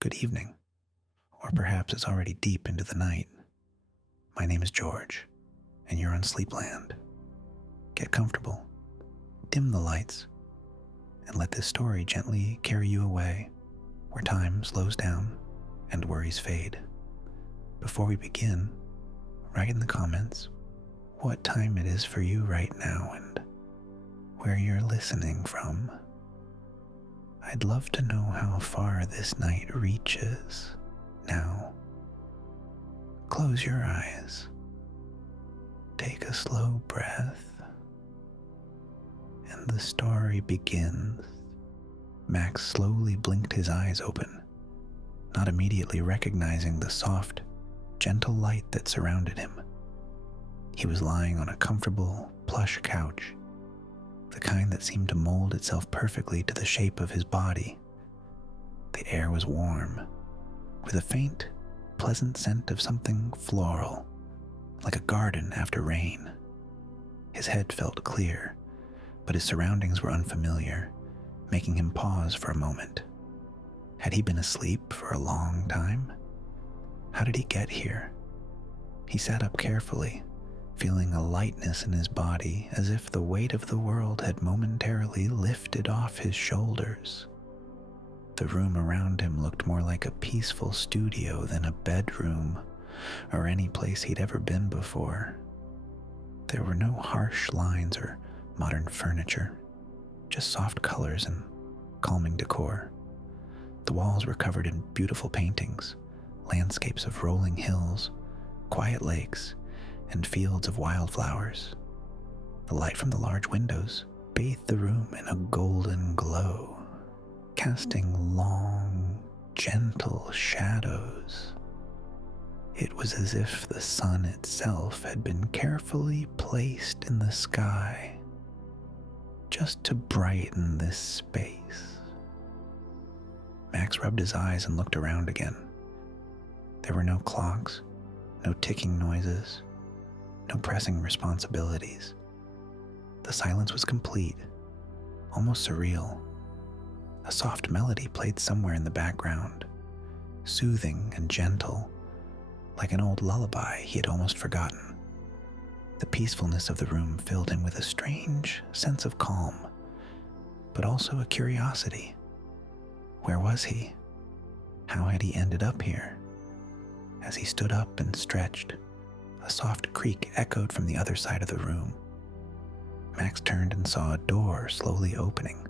good evening, or perhaps it's already deep into the night. My name is George, and you're on Sleepland. Get comfortable, dim the lights, and let this story gently carry you away where time slows down and worries fade. Before we begin, write in the comments what time it is for you right now and where you're listening from. I'd love to know how far this night reaches. Now, close your eyes. Take a slow breath. And the story begins. Max slowly blinked his eyes open, not immediately recognizing the soft, gentle light that surrounded him. He was lying on a comfortable, plush couch, the kind that seemed to mold itself perfectly to the shape of his body. The air was warm, with a faint, pleasant scent of something floral, like a garden after rain. His head felt clear, but his surroundings were unfamiliar, making him pause for a moment. Had he been asleep for a long time? How did he get here? He sat up carefully, feeling a lightness in his body as if the weight of the world had momentarily lifted off his shoulders. The room around him looked more like a peaceful studio than a bedroom or any place he'd ever been before. There were no harsh lines or modern furniture, just soft colors and calming decor. The walls were covered in beautiful paintings, landscapes of rolling hills, quiet lakes, and fields of wildflowers. The light from the large windows bathed the room in a golden glow, casting long, gentle shadows. It was as if the sun itself had been carefully placed in the sky, just to brighten this space. Max rubbed his eyes and looked around again. There were no clocks, no ticking noises, no pressing responsibilities. The silence was complete, almost surreal. A soft melody played somewhere in the background, soothing and gentle, like an old lullaby he had almost forgotten. The peacefulness of the room filled him with a strange sense of calm, but also a curiosity. Where was he? How had he ended up here? As he stood up and stretched, a soft creak echoed from the other side of the room. Max turned and saw a door slowly opening,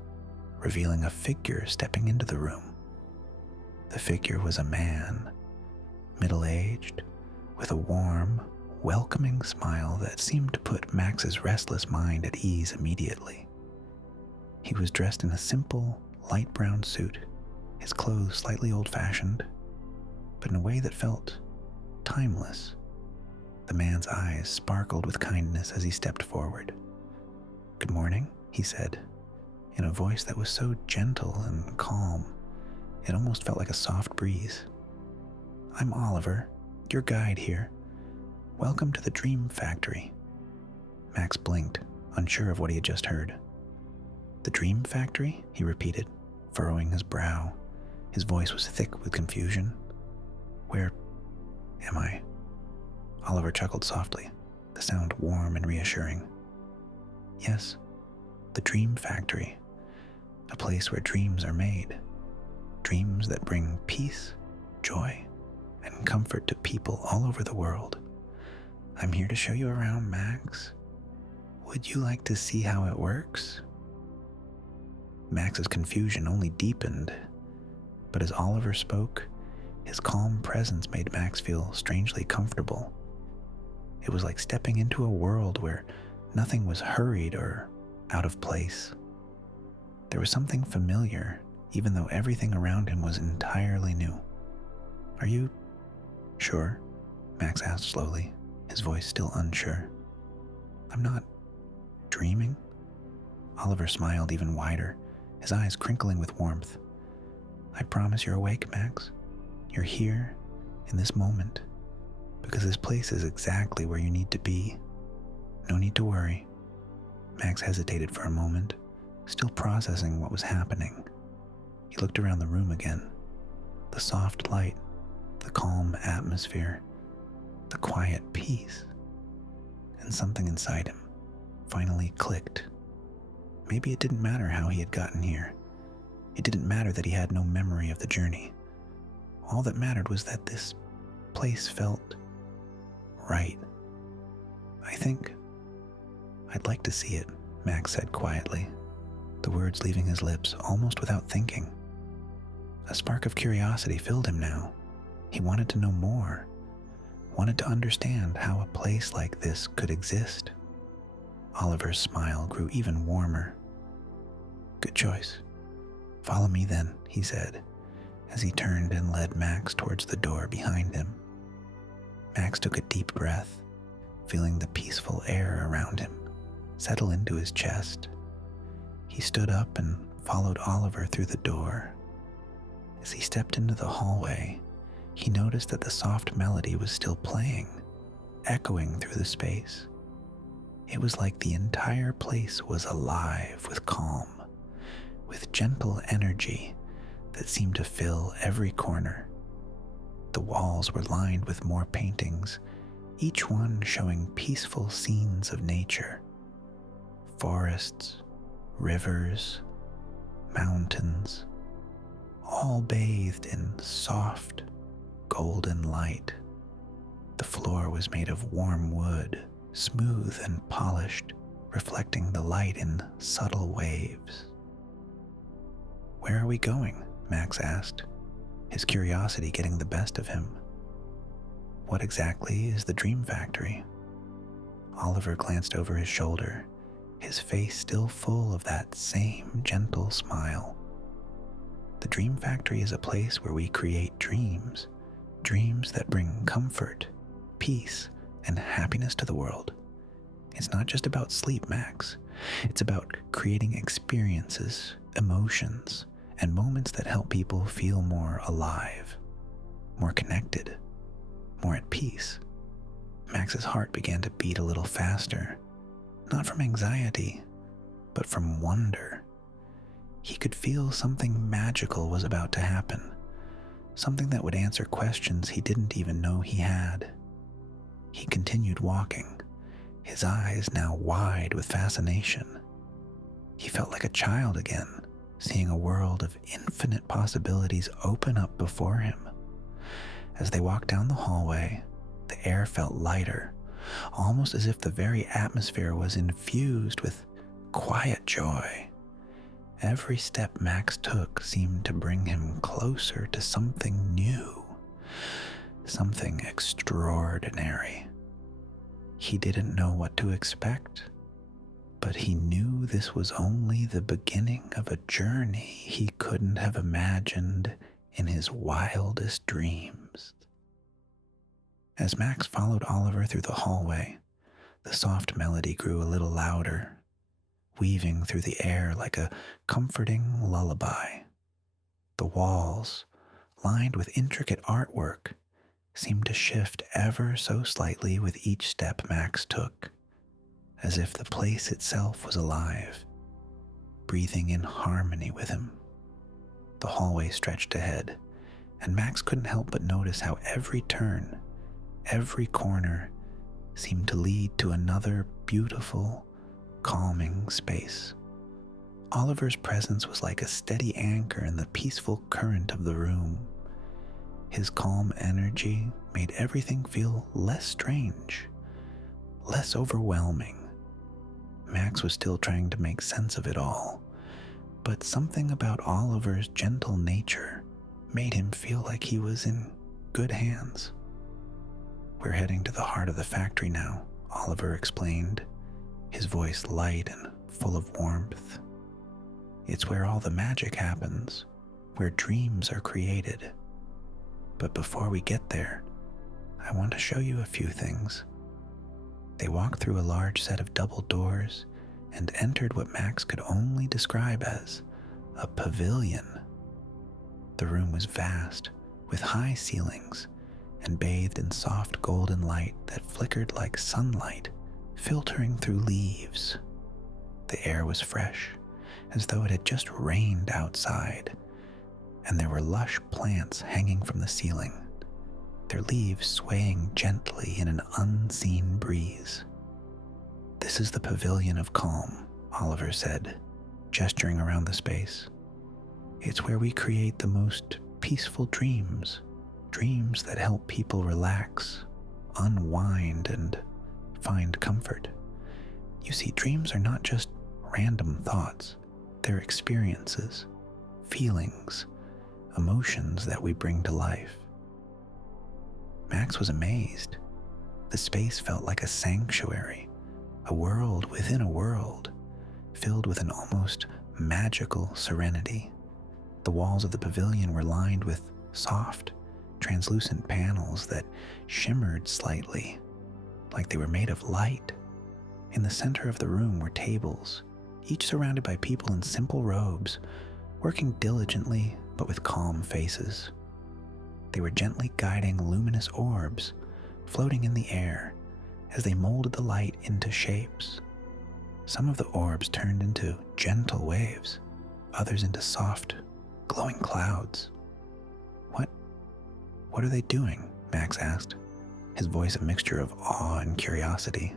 revealing a figure stepping into the room. The figure was a man, middle-aged, with a warm, welcoming smile that seemed to put Max's restless mind at ease immediately. He was dressed in a simple, light brown suit, his clothes slightly old-fashioned, but in a way that felt timeless. The man's eyes sparkled with kindness as he stepped forward. "Good morning," he said, in a voice that was so gentle and calm, it almost felt like a soft breeze. "I'm Oliver, your guide here. Welcome to the Dream Factory." Max blinked, unsure of what he had just heard. "The Dream Factory?" he repeated, furrowing his brow. His voice was thick with confusion. "Where am I?" Oliver chuckled softly, the sound warm and reassuring. "Yes, the Dream Factory, a place where dreams are made, dreams that bring peace, joy, and comfort to people all over the world. I'm here to show you around, Max. Would you like to see how it works?" Max's confusion only deepened, but as Oliver spoke, his calm presence made Max feel strangely comfortable. It was like stepping into a world where nothing was hurried or out of place. There was something familiar, even though everything around him was entirely new. "Are you sure?" Max asked slowly, his voice still unsure. "I'm not dreaming?" Oliver smiled even wider, his eyes crinkling with warmth. "I promise you're awake, Max. You're here, in this moment, because this place is exactly where you need to be. No need to worry." Max hesitated for a moment, still processing what was happening. He looked around the room again. The soft light, the calm atmosphere, the quiet peace. And something inside him finally clicked. Maybe it didn't matter how he had gotten here. It didn't matter that he had no memory of the journey. All that mattered was that this place felt right. I think I'd like to see it, Max said quietly, the words leaving his lips almost without thinking. A spark of curiosity filled him now. He wanted to know more, wanted to understand how a place like this could exist. Oliver's smile grew even warmer. Good choice. Follow me then, he said, as he turned and led Max towards the door behind him. Max took a deep breath, feeling the peaceful air around him settle into his chest. He stood up and followed Oliver through the door. As he stepped into the hallway, he noticed that the soft melody was still playing, echoing through the space. It was like the entire place was alive with calm, with gentle energy that seemed to fill every corner. The walls were lined with more paintings, each one showing peaceful scenes of nature. Forests, rivers, mountains, all bathed in soft, golden light. The floor was made of warm wood, smooth and polished, reflecting the light in subtle waves. Where are we going? Max asked, his curiosity getting the best of him. What exactly is the Dream Factory? Oliver glanced over his shoulder, his face still full of that same gentle smile. The Dream Factory is a place where we create dreams, dreams that bring comfort, peace, and happiness to the world. It's not just about sleep, Max. It's about creating experiences, emotions, and moments that help people feel more alive, more connected, more at peace. Max's heart began to beat a little faster, not from anxiety, but from wonder. He could feel something magical was about to happen, something that would answer questions he didn't even know he had. He continued walking, his eyes now wide with fascination. He felt like a child again, seeing a world of infinite possibilities open up before him. As they walked down the hallway, the air felt lighter, almost as if the very atmosphere was infused with quiet joy. Every step Max took seemed to bring him closer to something new, something extraordinary. He didn't know what to expect, but he knew this was only the beginning of a journey he couldn't have imagined in his wildest dreams. As Max followed Oliver through the hallway, the soft melody grew a little louder, weaving through the air like a comforting lullaby. The walls, lined with intricate artwork, seemed to shift ever so slightly with each step Max took, as if the place itself was alive, breathing in harmony with him. The hallway stretched ahead, and Max couldn't help but notice how every turn, every corner, seemed to lead to another beautiful, calming space. Oliver's presence was like a steady anchor in the peaceful current of the room. His calm energy made everything feel less strange, less overwhelming. Max was still trying to make sense of it all, but something about Oliver's gentle nature made him feel like he was in good hands. We're heading to the heart of the factory now, Oliver explained, his voice light and full of warmth. It's where all the magic happens, where dreams are created. But before we get there, I want to show you a few things. They walked through a large set of double doors and entered what Max could only describe as a pavilion. The room was vast, with high ceilings, and bathed in soft golden light that flickered like sunlight filtering through leaves. The air was fresh, as though it had just rained outside. and there were lush plants hanging from the ceiling, their leaves swaying gently in an unseen breeze. "This is the Pavilion of Calm," Oliver said, gesturing around the space. "It's where we create the most peaceful dreams, dreams that help people relax, unwind, and find comfort. You see, dreams are not just random thoughts. They're experiences, feelings, emotions that we bring to life." Max was amazed. The space felt like a sanctuary, a world within a world, filled with an almost magical serenity. The walls of the pavilion were lined with soft, translucent panels that shimmered slightly, like they were made of light. In the center of the room were tables, each surrounded by people in simple robes, working diligently but with calm faces. They were gently guiding luminous orbs, floating in the air as they molded the light into shapes. Some of the orbs turned into gentle waves, others into soft, glowing clouds. What are they doing?" Max asked, his voice a mixture of awe and curiosity.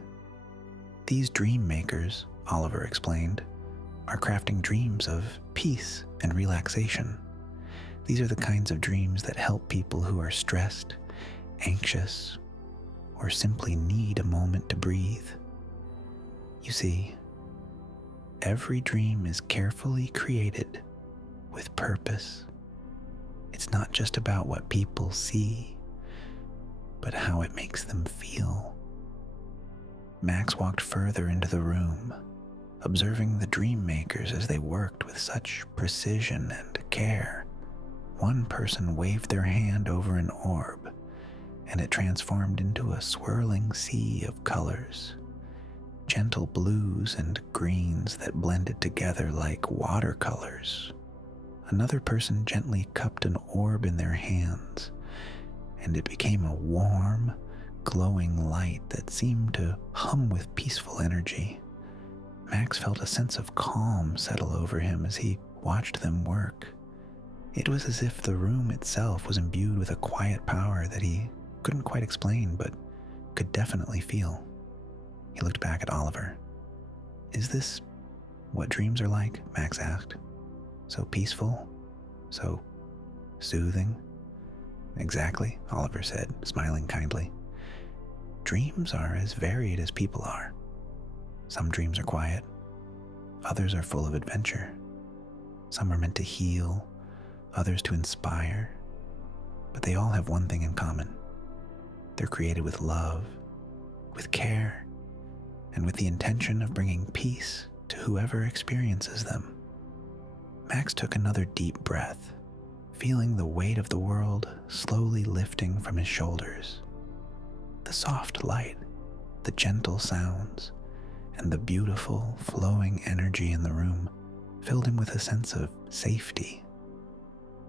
"These dream makers," Oliver explained, "are crafting dreams of peace and relaxation. These are the kinds of dreams that help people who are stressed, anxious, or simply need a moment to breathe. You see, every dream is carefully created with purpose. It's not just about what people see, but how it makes them feel." Max walked further into the room, observing the dream makers as they worked with such precision and care. One person waved their hand over an orb, and it transformed into a swirling sea of colors, gentle blues and greens that blended together like watercolors. Another person gently cupped an orb in their hands, and it became a warm, glowing light that seemed to hum with peaceful energy. Max felt a sense of calm settle over him as he watched them work. It was as if the room itself was imbued with a quiet power that he couldn't quite explain, but could definitely feel. He looked back at Oliver. "Is this what dreams are like?" Max asked. "So peaceful? So soothing?" "Exactly," Oliver said, smiling kindly. "Dreams are as varied as people are. Some dreams are quiet. Others are full of adventure. Some are meant to heal, others to inspire. But they all have one thing in common. They're created with love, with care, and with the intention of bringing peace to whoever experiences them." Max took another deep breath, feeling the weight of the world slowly lifting from his shoulders. The soft light, the gentle sounds, and the beautiful, flowing energy in the room filled him with a sense of safety.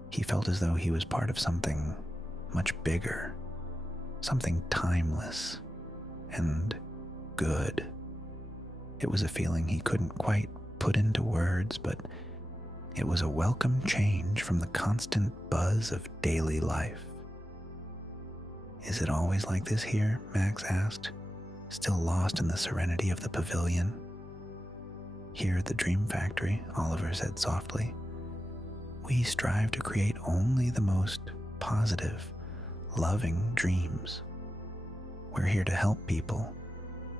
He felt as though he was part of something much bigger, something timeless and good. It was a feeling he couldn't quite put into words, but it was a welcome change from the constant buzz of daily life. "Is it always like this here?" Max asked, still lost in the serenity of the pavilion. "Here at the Dream Factory," Oliver said softly, "we strive to create only the most positive, loving dreams. We're here to help people,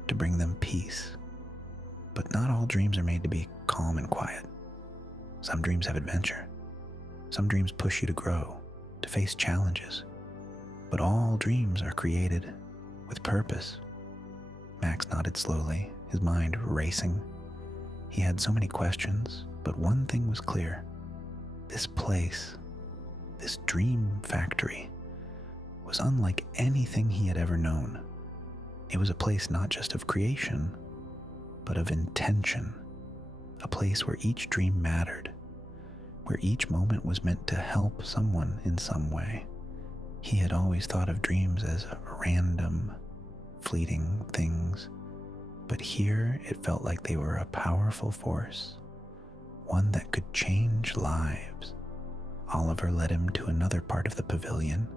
to bring them peace. But not all dreams are made to be calm and quiet. Some dreams have adventure. Some dreams push you to grow, to face challenges. But all dreams are created with purpose." Max nodded slowly, his mind racing. He had so many questions, but one thing was clear. This place, this dream factory, was unlike anything he had ever known. It was a place not just of creation, but of intention, a place where each dream mattered, where each moment was meant to help someone in some way. He had always thought of dreams as random, fleeting things, but here it felt like they were a powerful force, one that could change lives, Oliver led him to another part of the pavilion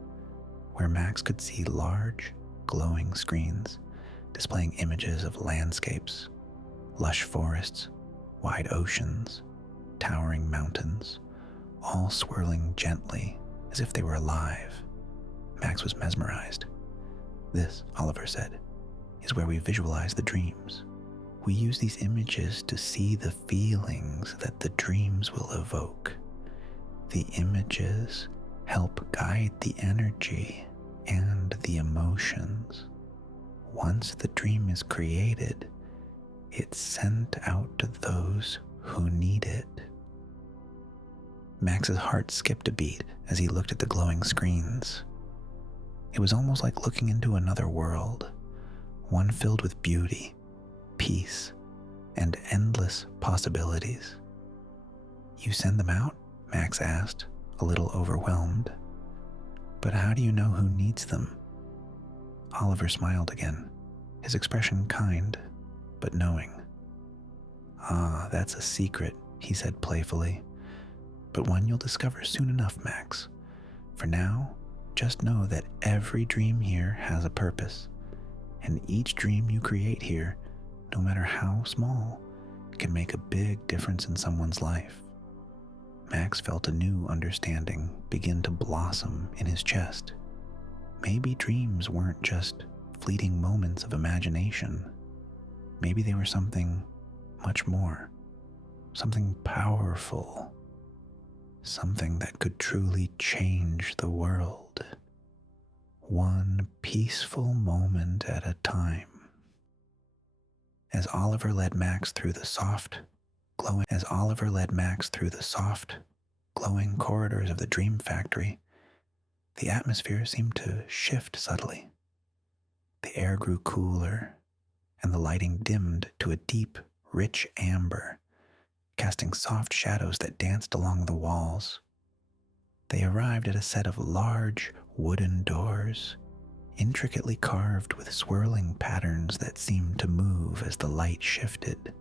where Max could see large, glowing screens displaying images of landscapes, lush forests, wide oceans, towering mountains, all swirling gently as if they were alive. Max was mesmerized. "This," Oliver said, "is where we visualize the dreams. We use these images to see the feelings that the dreams will evoke. The images help guide the energy and the emotions. Once the dream is created, it's sent out to those who need it." Max's heart skipped a beat as he looked at the glowing screens. It was almost like looking into another world, one filled with beauty, peace, and endless possibilities. "You send them out?" Max asked, a little overwhelmed. "But how do you know who needs them?" Oliver smiled again, his expression kind, but knowing. "Ah, that's a secret," he said playfully, "but one you'll discover soon enough, Max. For now, just know that every dream here has a purpose, and each dream you create here, no matter how small, can make a big difference in someone's life." Max felt a new understanding begin to blossom in his chest. Maybe dreams weren't just fleeting moments of imagination. Maybe they were something much more, something powerful, something that could truly change the world, one peaceful moment at a time. As Oliver led Max through the soft, glowing corridors of the dream factory, the atmosphere seemed to shift subtly. The air grew cooler, and the lighting dimmed to a deep, rich amber, casting soft shadows that danced along the walls. They arrived at a set of large wooden doors, intricately carved with swirling patterns that seemed to move as the light shifted.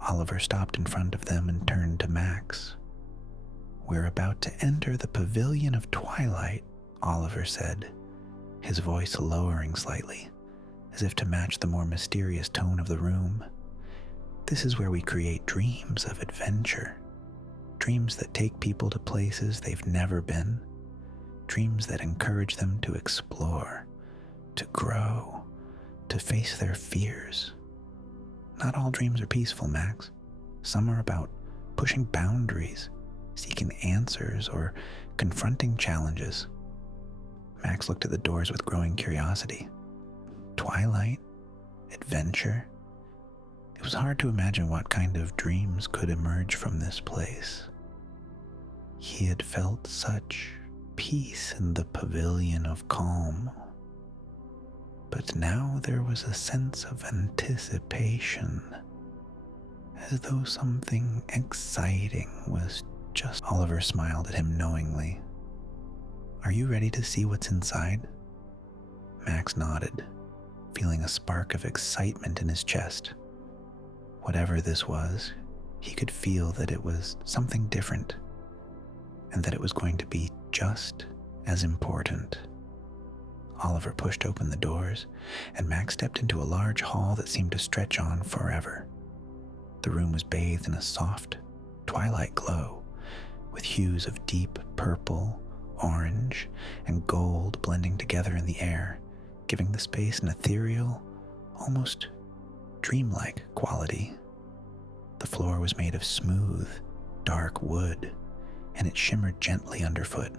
Oliver stopped in front of them and turned to Max. "We're about to enter the Pavilion of Twilight," Oliver said, his voice lowering slightly, as if to match the more mysterious tone of the room. "This is where we create dreams of adventure, dreams that take people to places they've never been, dreams that encourage them to explore, to grow, to face their fears. Not all dreams are peaceful, Max. Some are about pushing boundaries, seeking answers, or confronting challenges." Max looked at the doors with growing curiosity. Twilight? Adventure? It was hard to imagine what kind of dreams could emerge from this place. He had felt such peace in the pavilion of calm. But now there was a sense of anticipation, as though something exciting was just... Oliver smiled at him knowingly. "Are you ready to see what's inside?" Max nodded, feeling a spark of excitement in his chest. Whatever this was, he could feel that it was something different, and that it was going to be just as important. Oliver pushed open the doors, and Max stepped into a large hall that seemed to stretch on forever. The room was bathed in a soft, twilight glow, with hues of deep purple, orange, and gold blending together in the air, giving the space an ethereal, almost dreamlike quality. The floor was made of smooth, dark wood, and it shimmered gently underfoot,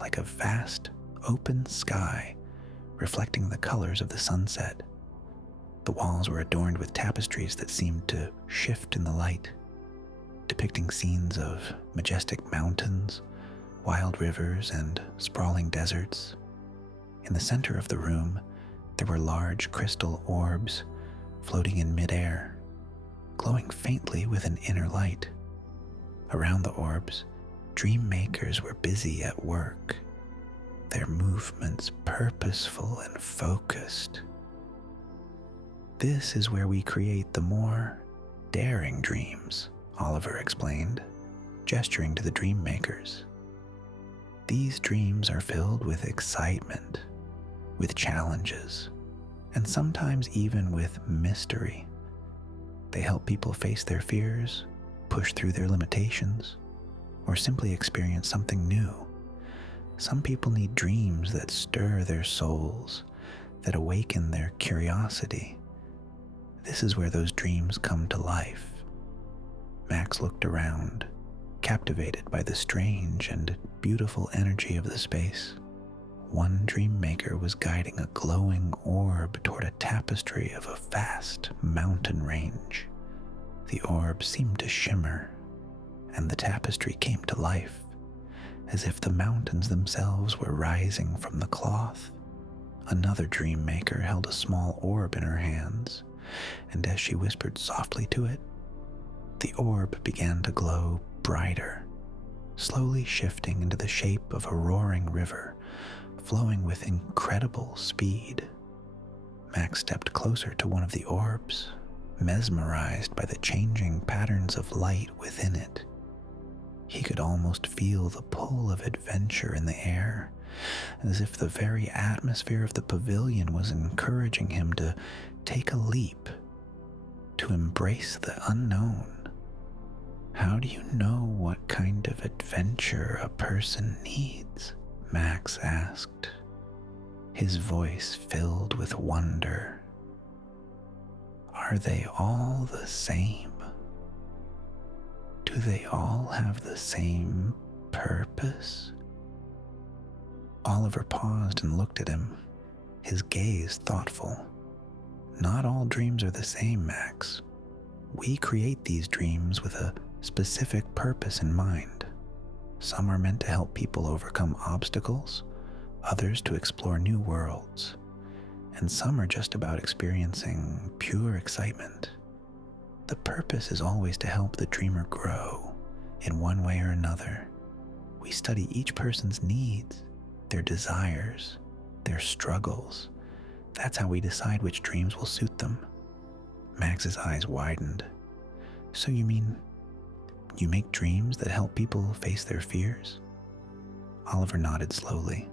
like a vast, open sky reflecting the colors of the sunset. The walls were adorned with tapestries that seemed to shift in the light, depicting scenes of majestic mountains, wild rivers, and sprawling deserts. In the center of the room, there were large crystal orbs floating in midair, glowing faintly with an inner light. Around the orbs, dream makers were busy at work, their movements purposeful and focused. "This is where we create the more daring dreams," Oliver explained, gesturing to the dream makers. These dreams are filled with excitement, with challenges, and sometimes even with mystery. They help people face their fears, push through their limitations, or simply experience something new. Some people need dreams that stir their souls, that awaken their curiosity. This is where those dreams come to life. Max looked around, captivated by the strange and beautiful energy of the space. One dream maker was guiding a glowing orb toward a tapestry of a vast mountain range. The orb seemed to shimmer, and the tapestry came to life, as if the mountains themselves were rising from the cloth. Another dream maker held a small orb in her hands, and as she whispered softly to it, the orb began to glow brighter, slowly shifting into the shape of a roaring river, flowing with incredible speed. Max stepped closer to one of the orbs, mesmerized by the changing patterns of light within it. He could almost feel the pull of adventure in the air, as if the very atmosphere of the pavilion was encouraging him to take a leap, to embrace the unknown. How do you know what kind of adventure a person needs? Max asked, his voice filled with wonder. Are they all the same? Do they all have the same purpose? Oliver paused and looked at him, his gaze thoughtful. Not all dreams are the same, Max. We create these dreams with a specific purpose in mind. Some are meant to help people overcome obstacles, others to explore new worlds, and some are just about experiencing pure excitement. The purpose is always to help the dreamer grow in one way or another. We study each person's needs, their desires, their struggles. That's how we decide which dreams will suit them. Max's eyes widened. So you mean you make dreams that help people face their fears? Oliver nodded slowly.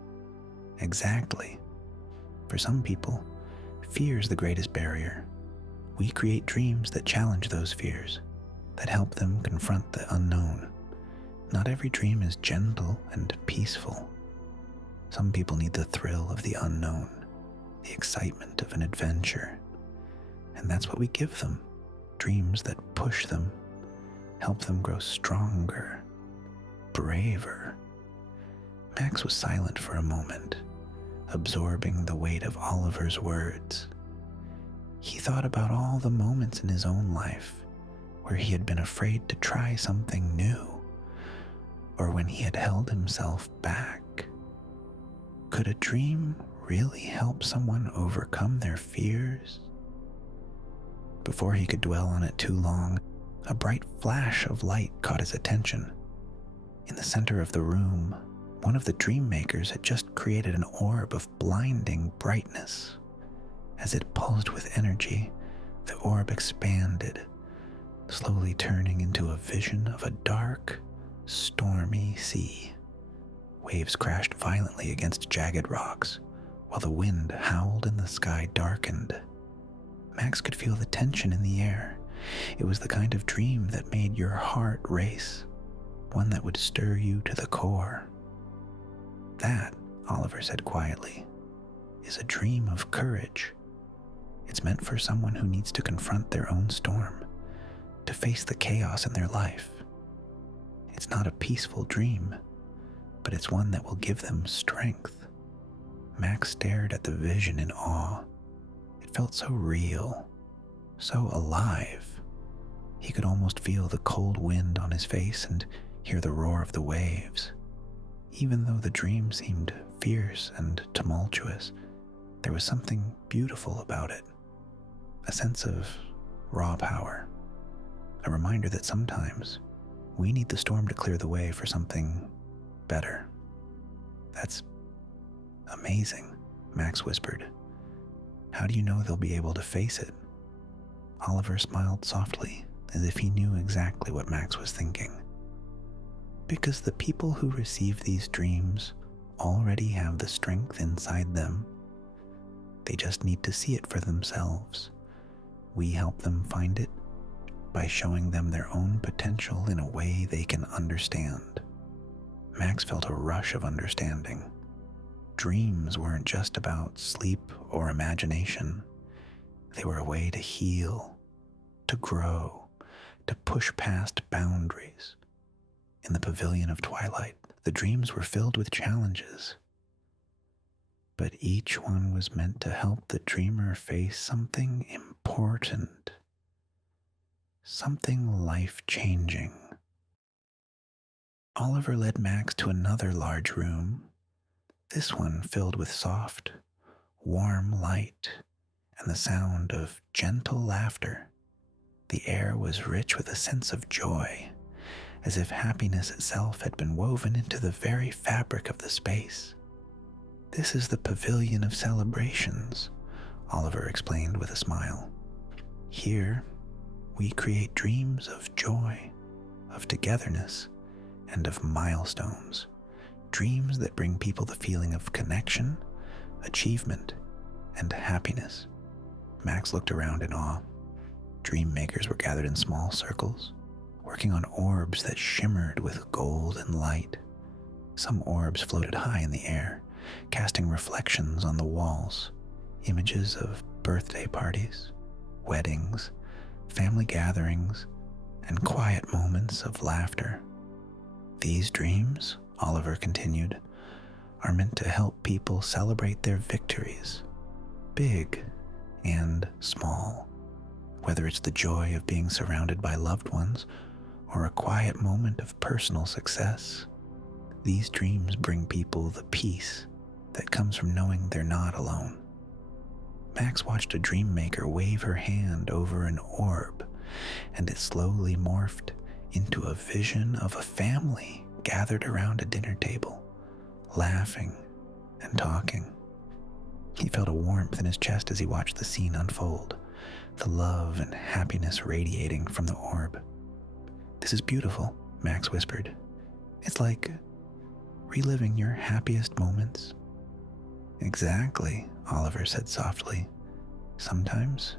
Exactly. For some people, fear is the greatest barrier. We create dreams that challenge those fears, that help them confront the unknown. Not every dream is gentle and peaceful. Some people need the thrill of the unknown, the excitement of an adventure. And that's what we give them, dreams that push them, help them grow stronger, braver. Max was silent for a moment, absorbing the weight of Oliver's words. He thought about all the moments in his own life where he had been afraid to try something new, or when he had held himself back. Could a dream really help someone overcome their fears? Before he could dwell on it too long, a bright flash of light caught his attention. In the center of the room, one of the dream makers had just created an orb of blinding brightness. As it pulsed with energy, the orb expanded, slowly turning into a vision of a dark, stormy sea. Waves crashed violently against jagged rocks, while the wind howled and the sky darkened. Max could feel the tension in the air. It was the kind of dream that made your heart race, one that would stir you to the core. That, Oliver said quietly, is a dream of courage. It's meant for someone who needs to confront their own storm, to face the chaos in their life. It's not a peaceful dream, but it's one that will give them strength. Max stared at the vision in awe. It felt so real, so alive. He could almost feel the cold wind on his face and hear the roar of the waves. Even though the dream seemed fierce and tumultuous, there was something beautiful about it. A sense of raw power. A reminder that sometimes we need the storm to clear the way for something better. That's amazing, Max whispered. How do you know they'll be able to face it? Oliver smiled softly, as if he knew exactly what Max was thinking. Because the people who receive these dreams already have the strength inside them. They just need to see it for themselves. We help them find it by showing them their own potential in a way they can understand. Max felt a rush of understanding. Dreams weren't just about sleep or imagination. They were a way to heal, to grow, to push past boundaries. In the pavilion of twilight, the dreams were filled with challenges. But each one was meant to help the dreamer face something important, something life-changing. Oliver led Max to another large room, this one filled with soft, warm light and the sound of gentle laughter. The air was rich with a sense of joy, as if happiness itself had been woven into the very fabric of the space. "This is the pavilion of celebrations," Oliver explained with a smile. "Here, we create dreams of joy, of togetherness, and of milestones. Dreams that bring people the feeling of connection, achievement, and happiness." Max looked around in awe. Dream makers were gathered in small circles, working on orbs that shimmered with gold and light. Some orbs floated high in the air, casting reflections on the walls, images of birthday parties, weddings, family gatherings, and quiet moments of laughter. "These dreams," Oliver continued, "are meant to help people celebrate their victories, big and small. Whether it's the joy of being surrounded by loved ones or a quiet moment of personal success, these dreams bring people the peace that comes from knowing they're not alone." Max watched a dream maker wave her hand over an orb, and it slowly morphed into a vision of a family gathered around a dinner table, laughing and talking. He felt a warmth in his chest as he watched the scene unfold, the love and happiness radiating from the orb. "This is beautiful," Max whispered. "It's like reliving your happiest moments." "Exactly," Oliver said softly. "Sometimes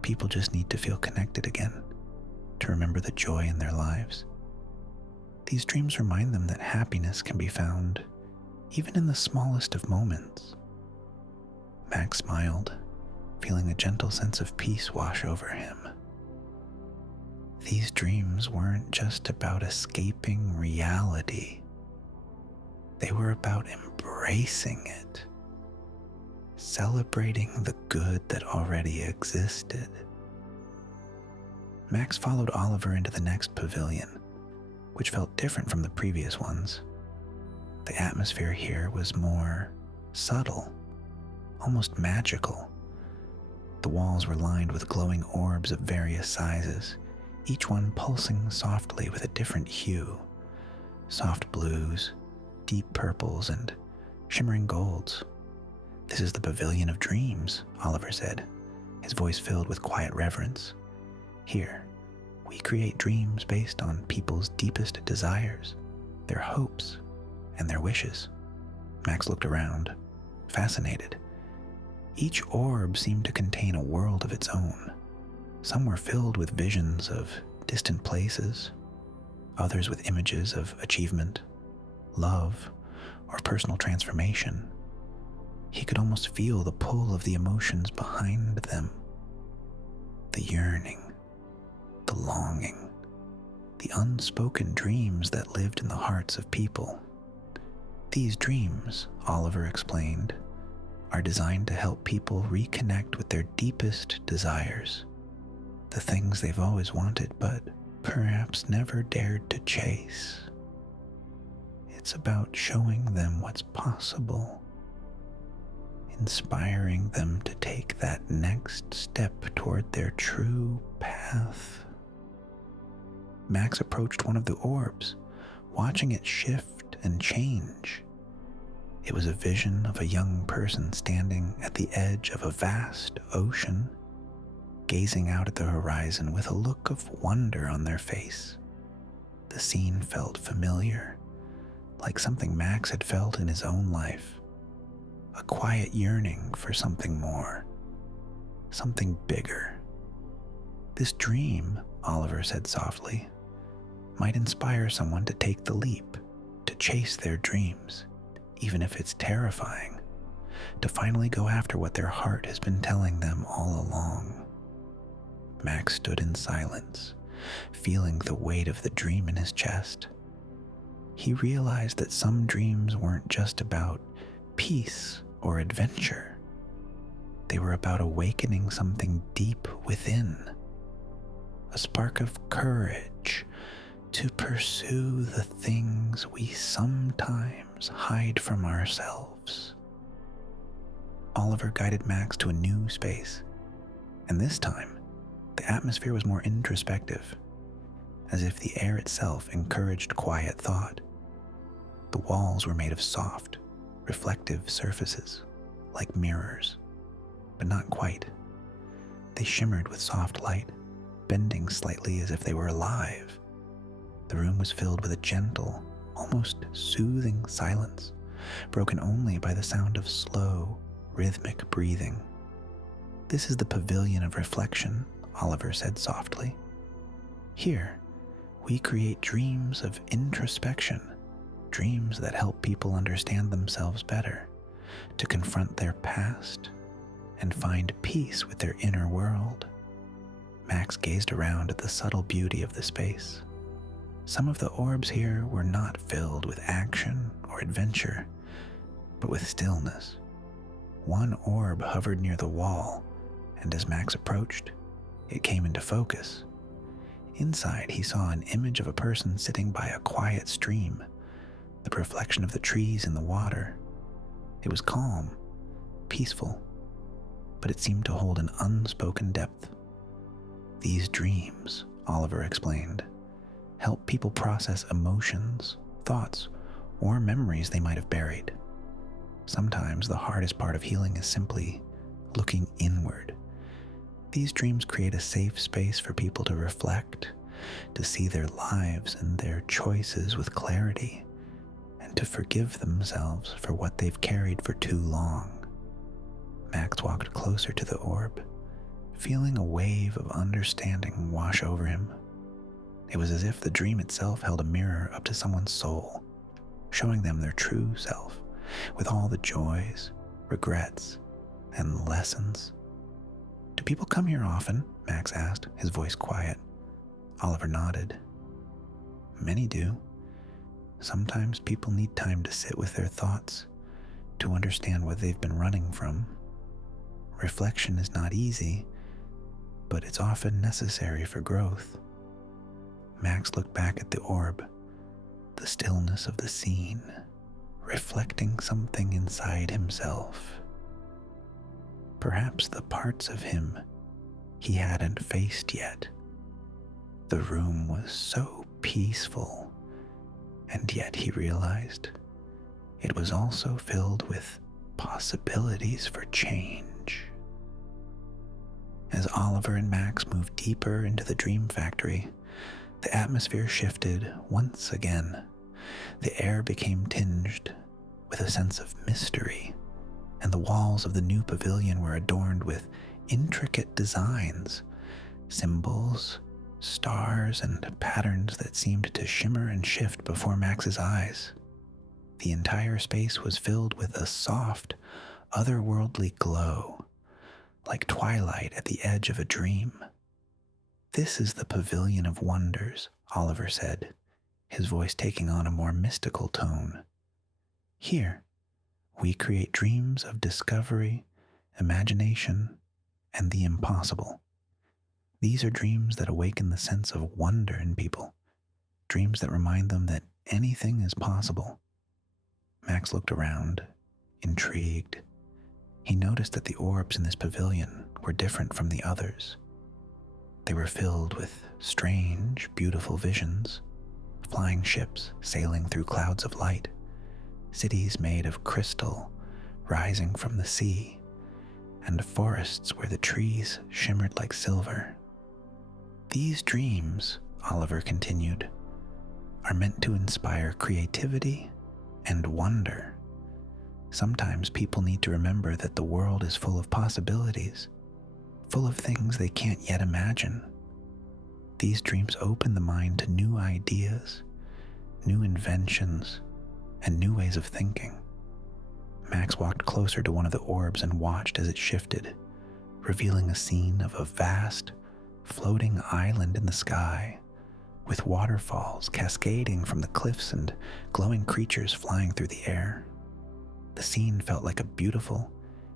people just need to feel connected again, to remember the joy in their lives. These dreams remind them that happiness can be found even in the smallest of moments." Max smiled, feeling a gentle sense of peace wash over him. These dreams weren't just about escaping reality. They were about embracing it, celebrating the good that already existed. Max followed Oliver into the next pavilion, which felt different from the previous ones. The atmosphere here was more subtle, almost magical. The walls were lined with glowing orbs of various sizes, each one pulsing softly with a different hue. Soft blues, deep purples, and shimmering golds. "This is the Pavilion of Dreams," Oliver said, his voice filled with quiet reverence. "Here, we create dreams based on people's deepest desires, their hopes, and their wishes." Max looked around, fascinated. Each orb seemed to contain a world of its own. Some were filled with visions of distant places, others with images of achievement, love, or personal transformation. He could almost feel the pull of the emotions behind them. The yearning, the longing, the unspoken dreams that lived in the hearts of people. "These dreams," Oliver explained, "are designed to help people reconnect with their deepest desires, the things they've always wanted but perhaps never dared to chase. It's about showing them what's possible, inspiring them to take that next step toward their true path." Max approached one of the orbs, watching it shift and change. It was a vision of a young person standing at the edge of a vast ocean, gazing out at the horizon with a look of wonder on their face. The scene felt familiar, like something Max had felt in his own life. A quiet yearning for something more, something bigger. This dream, Oliver said softly, might inspire someone to take the leap, to chase their dreams, even if it's terrifying, to finally go after what their heart has been telling them all along. Max stood in silence, feeling the weight of the dream in his chest. He realized that some dreams weren't just about peace or adventure. They were about awakening something deep within, a spark of courage to pursue the things we sometimes hide from ourselves. Oliver guided Max to a new space, and this time, the atmosphere was more introspective, as if the air itself encouraged quiet thought. The walls were made of soft, reflective surfaces, like mirrors, but not quite. They shimmered with soft light, bending slightly as if they were alive. The room was filled with a gentle, almost soothing silence, broken only by the sound of slow, rhythmic breathing. "This is the pavilion of reflection," Oliver said softly. "Here, we create dreams of introspection, dreams that help people understand themselves better, to confront their past, and find peace with their inner world." Max gazed around at the subtle beauty of the space. Some of the orbs here were not filled with action or adventure, but with stillness. One orb hovered near the wall, and as Max approached, it came into focus. Inside, he saw an image of a person sitting by a quiet stream, the reflection of the trees in the water. It was calm, peaceful, but it seemed to hold an unspoken depth. "These dreams," Oliver explained, "help people process emotions, thoughts, or memories they might have buried. Sometimes the hardest part of healing is simply looking inward. These dreams create a safe space for people to reflect, to see their lives and their choices with clarity, and to forgive themselves for what they've carried for too long." Max walked closer to the orb, feeling a wave of understanding wash over him. It was as if the dream itself held a mirror up to someone's soul, showing them their true self, with all the joys, regrets, and lessons. "Do people come here often?" Max asked, his voice quiet. Oliver nodded. "Many do. Sometimes people need time to sit with their thoughts, to understand what they've been running from. Reflection is not easy, but it's often necessary for growth." Max looked back at the orb, the stillness of the scene, reflecting something inside himself. Perhaps the parts of him he hadn't faced yet. The room was so peaceful, and yet he realized it was also filled with possibilities for change. As Oliver and Max moved deeper into the dream factory, the atmosphere shifted once again. The air became tinged with a sense of mystery, and the walls of the new pavilion were adorned with intricate designs, symbols, stars, and patterns that seemed to shimmer and shift before Max's eyes. The entire space was filled with a soft, otherworldly glow, like twilight at the edge of a dream. "This is the Pavilion of Wonders," Oliver said, his voice taking on a more mystical tone. "Here, we create dreams of discovery, imagination, and the impossible. These are dreams that awaken the sense of wonder in people, dreams that remind them that anything is possible." Max looked around, intrigued. He noticed that the orbs in this pavilion were different from the others. They were filled with strange, beautiful visions, flying ships sailing through clouds of light, cities made of crystal rising from the sea, and forests where the trees shimmered like silver. "These dreams," Oliver continued, are meant to inspire creativity and wonder. Sometimes people need to remember that the world is full of possibilities, full of things they can't yet imagine. These dreams open the mind to new ideas, new inventions, and new ways of thinking. Max walked closer to one of the orbs and watched as it shifted, revealing a scene of a vast, floating island in the sky, with waterfalls cascading from the cliffs and glowing creatures flying through the air. The scene felt like a beautiful,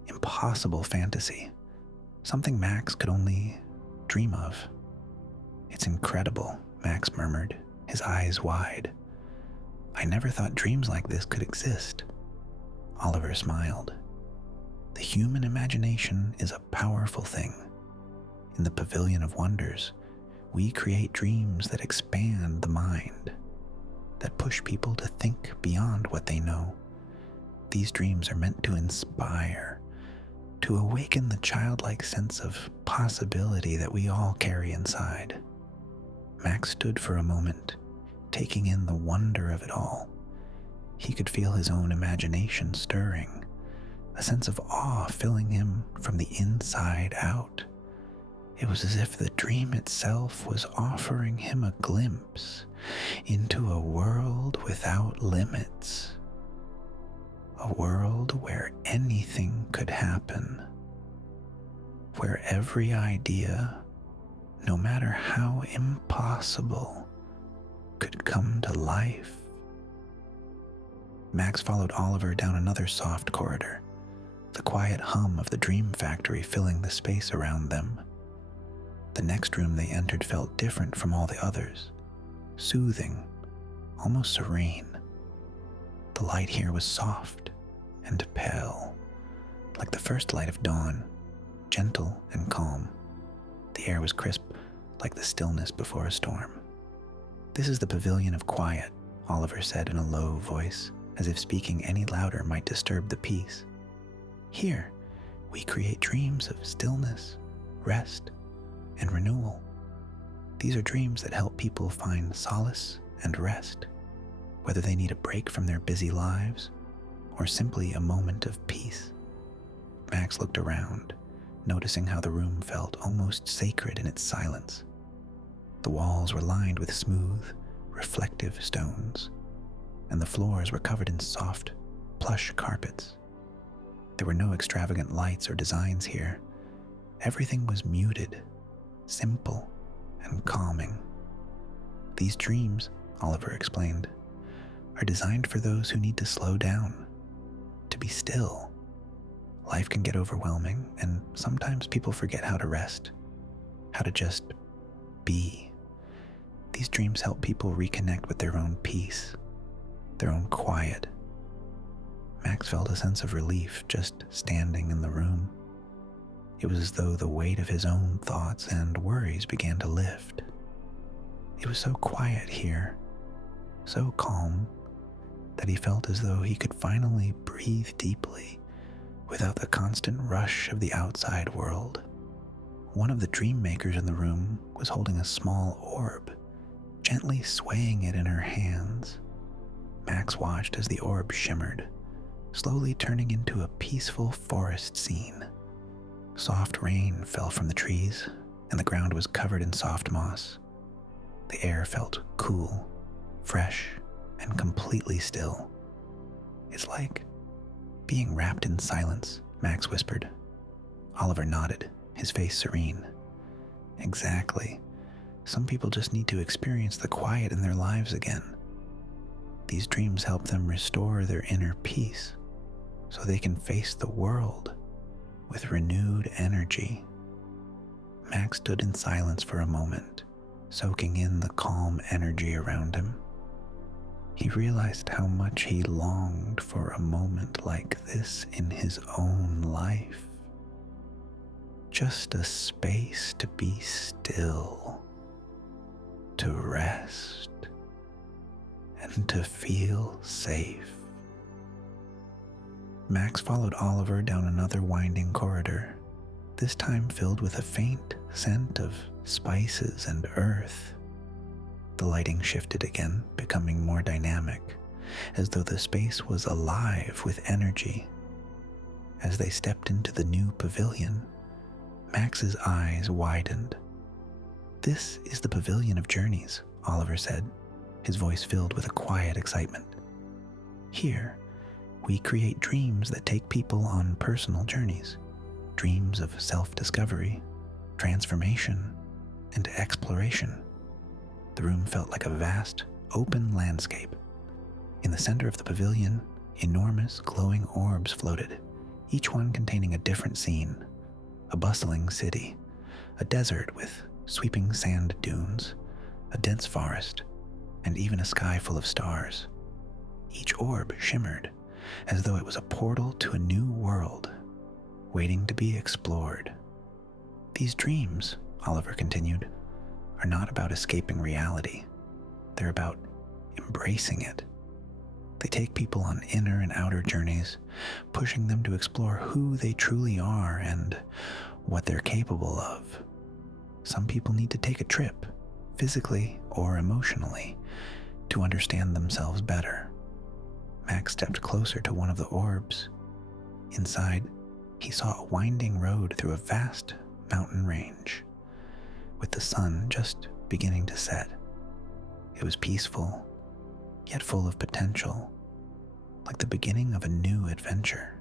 impossible fantasy, something Max could only dream of. "It's incredible," Max murmured, his eyes wide. "I never thought dreams like this could exist." Oliver smiled. "The human imagination is a powerful thing. In the Pavilion of Wonders, we create dreams that expand the mind, that push people to think beyond what they know. These dreams are meant to inspire, to awaken the childlike sense of possibility that we all carry inside." Max stood for a moment, taking in the wonder of it all. He could feel his own imagination stirring, a sense of awe filling him from the inside out. It was as if the dream itself was offering him a glimpse into a world without limits. A world where anything could happen, where every idea, no matter how impossible, could come to life. Max followed Oliver down another soft corridor, the quiet hum of the dream factory filling the space around them. The next room they entered felt different from all the others, soothing, almost serene. The light here was soft and pale, like the first light of dawn, gentle and calm. The air was crisp, like the stillness before a storm. "This is the Pavilion of Quiet," Oliver said in a low voice, as if speaking any louder might disturb the peace. "Here, we create dreams of stillness, rest, and renewal. These are dreams that help people find solace and rest, whether they need a break from their busy lives or simply a moment of peace." Max looked around, noticing how the room felt almost sacred in its silence. The walls were lined with smooth, reflective stones, and the floors were covered in soft, plush carpets. There were no extravagant lights or designs here. Everything was muted, simple, and calming. "These dreams," Oliver explained, "are designed for those who need to slow down, to be still. Life can get overwhelming, and sometimes people forget how to rest, how to just be. These dreams help people reconnect with their own peace, their own quiet." Max felt a sense of relief just standing in the room. It was as though the weight of his own thoughts and worries began to lift. It was so quiet here, so calm, that he felt as though he could finally breathe deeply without the constant rush of the outside world. One of the dream makers in the room was holding a small orb, gently swaying it in her hands. Max watched as the orb shimmered, slowly turning into a peaceful forest scene. Soft rain fell from the trees, and the ground was covered in soft moss. The air felt cool, fresh, and completely still. "It's like being wrapped in silence," Max whispered. Oliver nodded, his face serene. "Exactly. Some people just need to experience the quiet in their lives again. These dreams help them restore their inner peace, so they can face the world with renewed energy." Max stood in silence for a moment, soaking in the calm energy around him. He realized how much he longed for a moment like this in his own life. Just a space to be still, to rest, and to feel safe. Max followed Oliver down another winding corridor, this time filled with a faint scent of spices and earth. The lighting shifted again, becoming more dynamic, as though the space was alive with energy. As they stepped into the new pavilion, Max's eyes widened. "This is the Pavilion of Journeys," Oliver said, his voice filled with a quiet excitement. "Here, we create dreams that take people on personal journeys, dreams of self-discovery, transformation, and exploration." The room felt like a vast, open landscape. In the center of the pavilion, enormous, glowing orbs floated, each one containing a different scene: a bustling city, a desert with sweeping sand dunes, a dense forest, and even a sky full of stars. Each orb shimmered, as though it was a portal to a new world, waiting to be explored. "These dreams," Oliver continued, "are not about escaping reality. They're about embracing it. They take people on inner and outer journeys, pushing them to explore who they truly are and what they're capable of. Some people need to take a trip, physically or emotionally, to understand themselves better." Max stepped closer to one of the orbs. Inside, he saw a winding road through a vast mountain range, with the sun just beginning to set. It was peaceful, yet full of potential, like the beginning of a new adventure.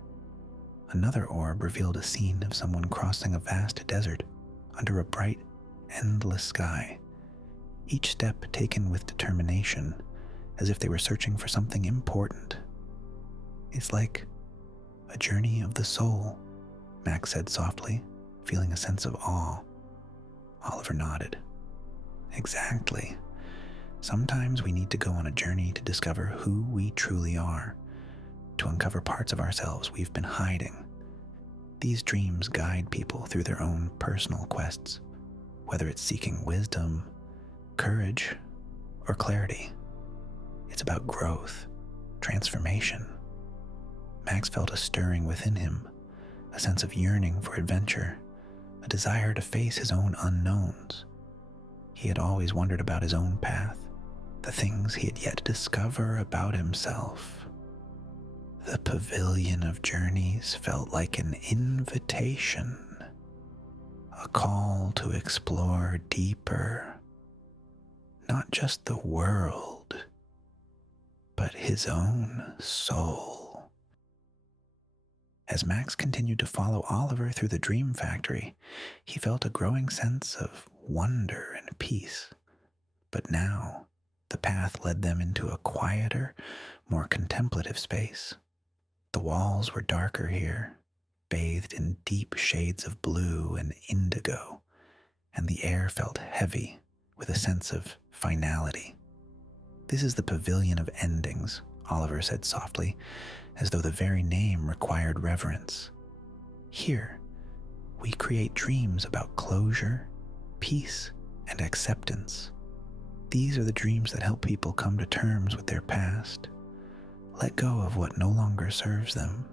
Another orb revealed a scene of someone crossing a vast desert under a bright, endless sky, each step taken with determination, as if they were searching for something important. "It's like a journey of the soul," Max said softly, feeling a sense of awe. Oliver nodded. "Exactly. Sometimes we need to go on a journey to discover who we truly are, to uncover parts of ourselves we've been hiding. These dreams guide people through their own personal quests, whether it's seeking wisdom, courage, or clarity. It's about growth, transformation." Max felt a stirring within him, a sense of yearning for adventure, a desire to face his own unknowns. He had always wondered about his own path, the things he had yet to discover about himself. The Pavilion of Journeys felt like an invitation, a call to explore deeper, not just the world, but his own soul. As Max continued to follow Oliver through the dream factory, he felt a growing sense of wonder and peace. But now, the path led them into a quieter, more contemplative space. The walls were darker here, bathed in deep shades of blue and indigo, and the air felt heavy with a sense of finality. "This is the Pavilion of Endings," Oliver said softly, as though the very name required reverence. "Here, we create dreams about closure, peace, and acceptance. These are the dreams that help people come to terms with their past, let go of what no longer serves them,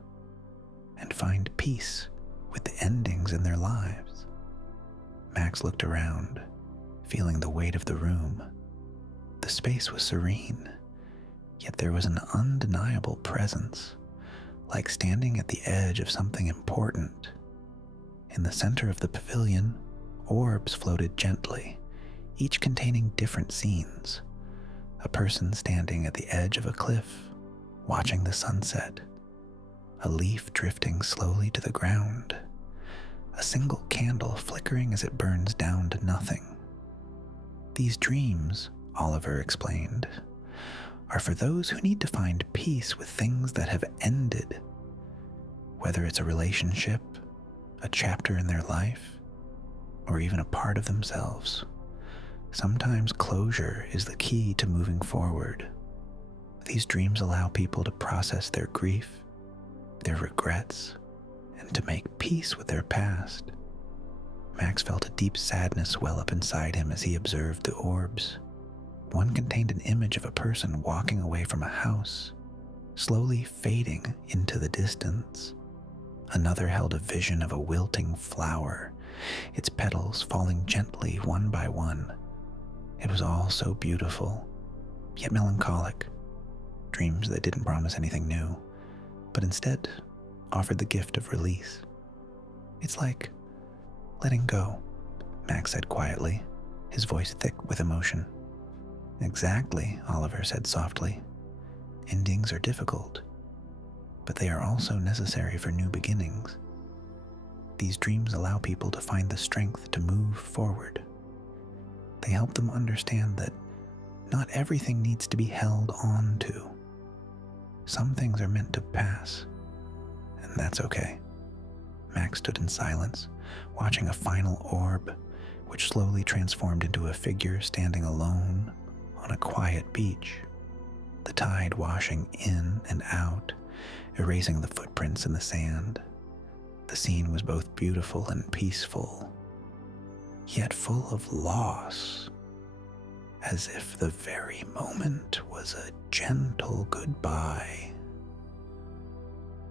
and find peace with the endings in their lives." Max looked around, feeling the weight of the room. The space was serene, yet there was an undeniable presence, like standing at the edge of something important. In the center of the pavilion, orbs floated gently, each containing different scenes. A person standing at the edge of a cliff, watching the sunset. A leaf drifting slowly to the ground. A single candle flickering as it burns down to nothing. "These dreams," Oliver explained, "are for those who need to find peace with things that have ended, whether it's a relationship, a chapter in their life, or even a part of themselves. Sometimes closure is the key to moving forward. These dreams allow people to process their grief, their regrets, and to make peace with their past." Max felt a deep sadness well up inside him as he observed the orbs. One contained an image of a person walking away from a house, slowly fading into the distance. Another held a vision of a wilting flower, its petals falling gently one by one. It was all so beautiful, yet melancholic. Dreams that didn't promise anything new, but instead offered the gift of release. It's like letting go, Max said quietly, his voice thick with emotion. Exactly, Oliver said softly. Endings are difficult, but they are also necessary for new beginnings. These dreams allow people to find the strength to move forward. They help them understand that not everything needs to be held on to. Some things are meant to pass, and that's okay. Max stood in silence, watching a final orb, which slowly transformed into a figure standing alone on a quiet beach, the tide washing in and out, erasing the footprints in the sand. The scene was both beautiful and peaceful, yet full of loss, as if the very moment was a gentle goodbye.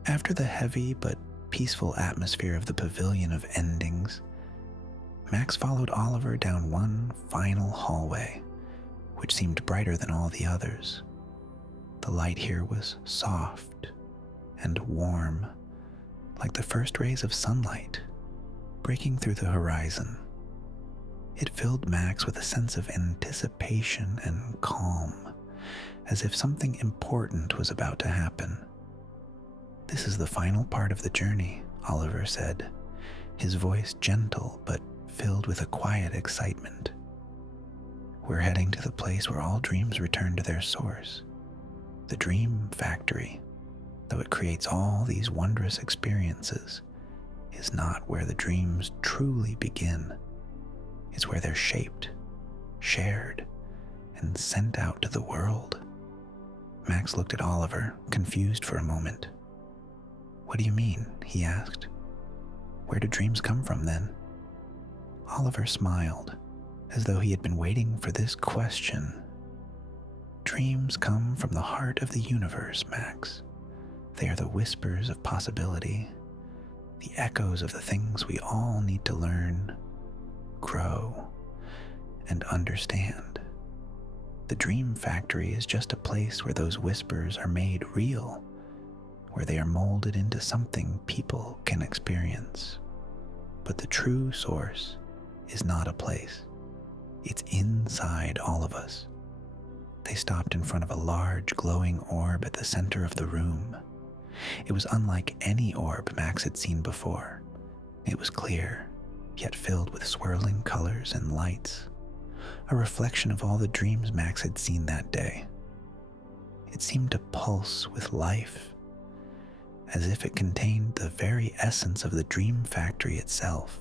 After the heavy but peaceful atmosphere of the Pavilion of Endings, Max followed Oliver down one final hallway, which seemed brighter than all the others. The light here was soft and warm, like the first rays of sunlight breaking through the horizon. It filled Max with a sense of anticipation and calm, as if something important was about to happen. This is the final part of the journey, Oliver said, his voice gentle but filled with a quiet excitement. We're heading to the place where all dreams return to their source, the dream factory. Though it creates all these wondrous experiences, is not where the dreams truly begin. It's where they're shaped, shared, and sent out to the world. Max looked at Oliver, confused for a moment. What do you mean? He asked. Where do dreams come from then? Oliver smiled, as though he had been waiting for this question. Dreams come from the heart of the universe, Max. They are the whispers of possibility, the echoes of the things we all need to learn, grow, and understand. The dream factory is just a place where those whispers are made real, where they are molded into something people can experience. But the true source is not a place. It's inside all of us. They stopped in front of a large glowing orb at the center of the room. It was unlike any orb Max had seen before. It was clear, yet filled with swirling colors and lights, a reflection of all the dreams Max had seen that day. It seemed to pulse with life, as if it contained the very essence of the dream factory itself.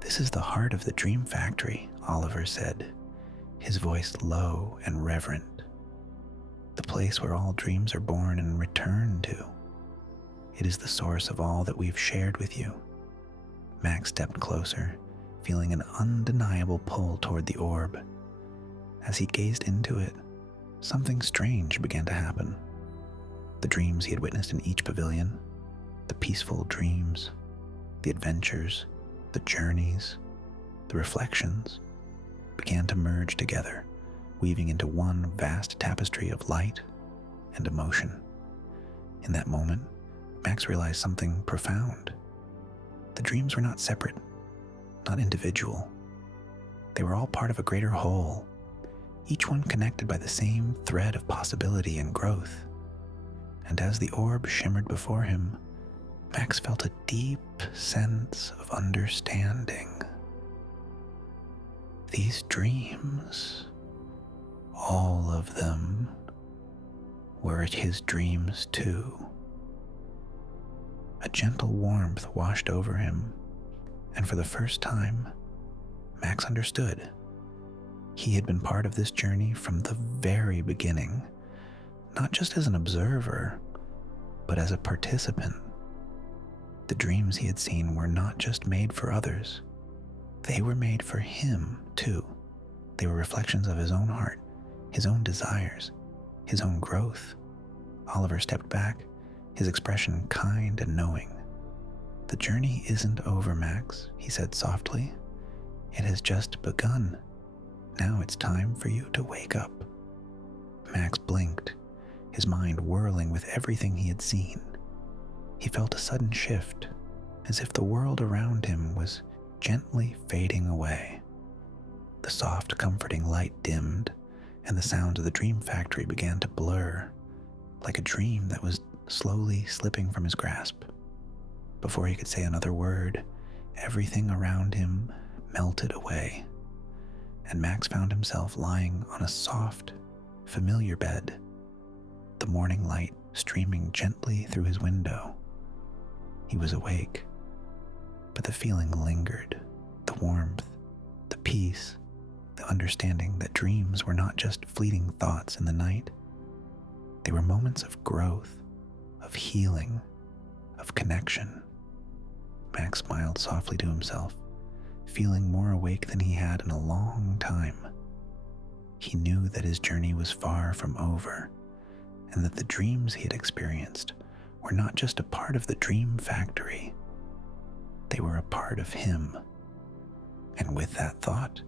This is the heart of the dream factory, Oliver said, his voice low and reverent. The place where all dreams are born and returned to. It is the source of all that we've shared with you. Max stepped closer, feeling an undeniable pull toward the orb. As he gazed into it, something strange began to happen. The dreams he had witnessed in each pavilion, the peaceful dreams, the adventures, the journeys, the reflections, began to merge together, weaving into one vast tapestry of light and emotion. In that moment, Max realized something profound. The dreams were not separate, not individual. They were all part of a greater whole, each one connected by the same thread of possibility and growth. And as the orb shimmered before him, Max felt a deep sense of understanding. These dreams, all of them, were his dreams too. A gentle warmth washed over him, and for the first time, Max understood. He had been part of this journey from the very beginning, not just as an observer, but as a participant. The dreams he had seen were not just made for others. They were made for him, too. They were reflections of his own heart, his own desires, his own growth. Oliver stepped back, his expression kind and knowing. The journey isn't over, Max, he said softly. It has just begun. Now it's time for you to wake up." Max blinked, his mind whirling with everything he had seen. He felt a sudden shift, as if the world around him was gently fading away. The soft, comforting light dimmed, and the sounds of the dream factory began to blur, like a dream that was slowly slipping from his grasp. Before he could say another word, everything around him melted away, and Max found himself lying on a soft, familiar bed, the morning light streaming gently through his window. He was awake, but the feeling lingered, the warmth, the peace, the understanding that dreams were not just fleeting thoughts in the night. They were moments of growth, of healing, of connection. Max smiled softly to himself, feeling more awake than he had in a long time. He knew that his journey was far from over, and that the dreams he had experienced were not just a part of the dream factory. They were a part of him. And with that thought,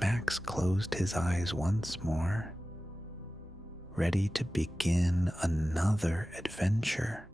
Max closed his eyes once more, ready to begin another adventure.